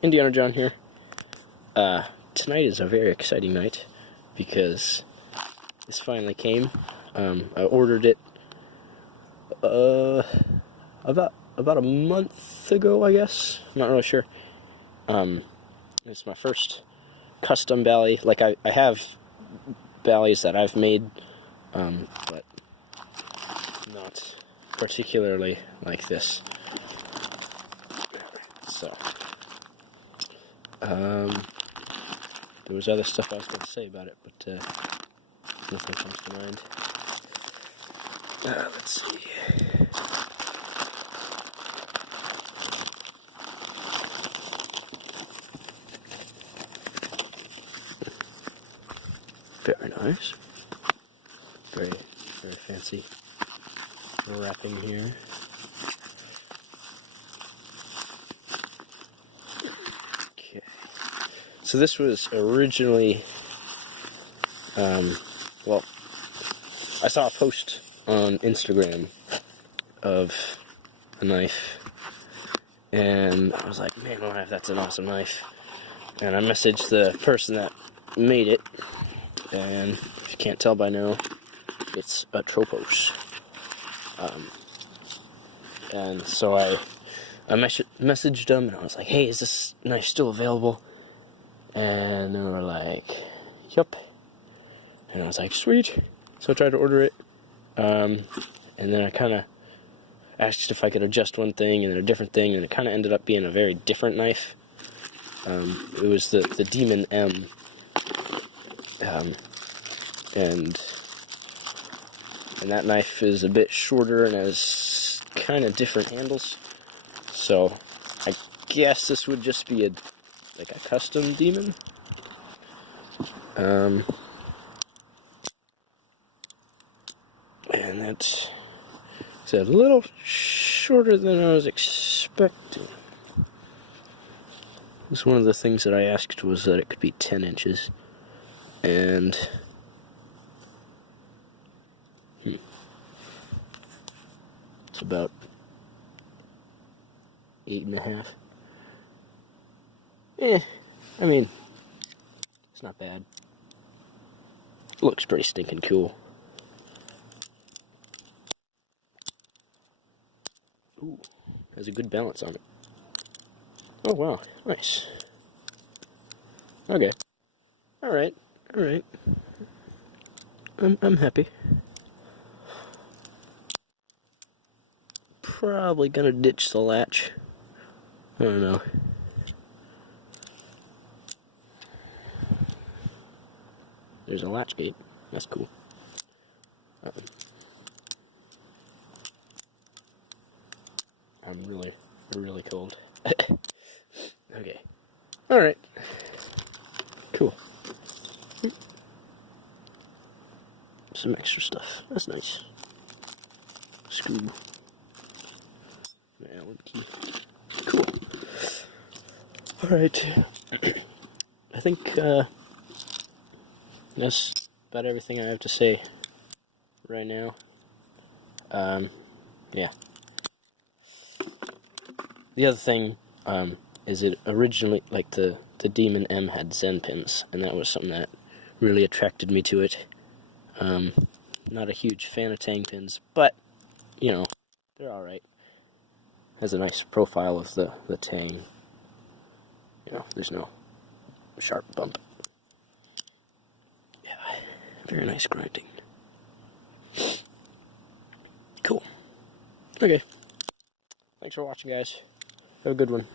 Indiana John here. Tonight is a very exciting night because this finally came. I ordered it about a month ago, I guess. I'm not really sure. It's my first custom Bally. Like I have Bally's that I've made, but not particularly like this. So, there was other stuff I was going to say about it, but nothing comes to mind. Let's see. Very nice. Very, very fancy wrapping here. Okay. So this was originally, well, I saw a post on Instagram of a knife, and I was like, man alive, that's an awesome knife. And I messaged the person that made it, and if you can't tell by now, it's a Tropos. And so I messaged them, and I was like, hey, is this knife still available? And they were like, yup. And I was like, sweet. So I tried to order it, and then I kind of asked if I could adjust one thing and then a different thing, and it kind of ended up being a very different knife. It was the Demon M, and that knife is a bit shorter and has kind of different handles. So I guess this would just be like a custom Demon. And that's a little shorter than I was expecting. This one of the things that I asked was that it could be 10 inches. And it's about 8.5. I mean, it's not bad. It looks pretty stinking cool. Ooh, has a good balance on it. Oh wow, nice. Okay. Alright. I'm happy. Probably gonna ditch the latch. I don't know. There's a latch gate. That's cool. I'm really cold. Okay. Alright. Cool. Some extra stuff. That's nice. Screw. Allen key. Cool. Alright. I think that's about everything I have to say right now. Yeah. The other thing is it originally, like the Demon M had Zen pins, and that was something that really attracted me to it. Not a huge fan of Tang pins, but, you know, they're alright. Has a nice profile of the Tang. You know, there's no sharp bump. Yeah, very nice grinding. Cool. Okay. Thanks for watching, guys. Have a good one.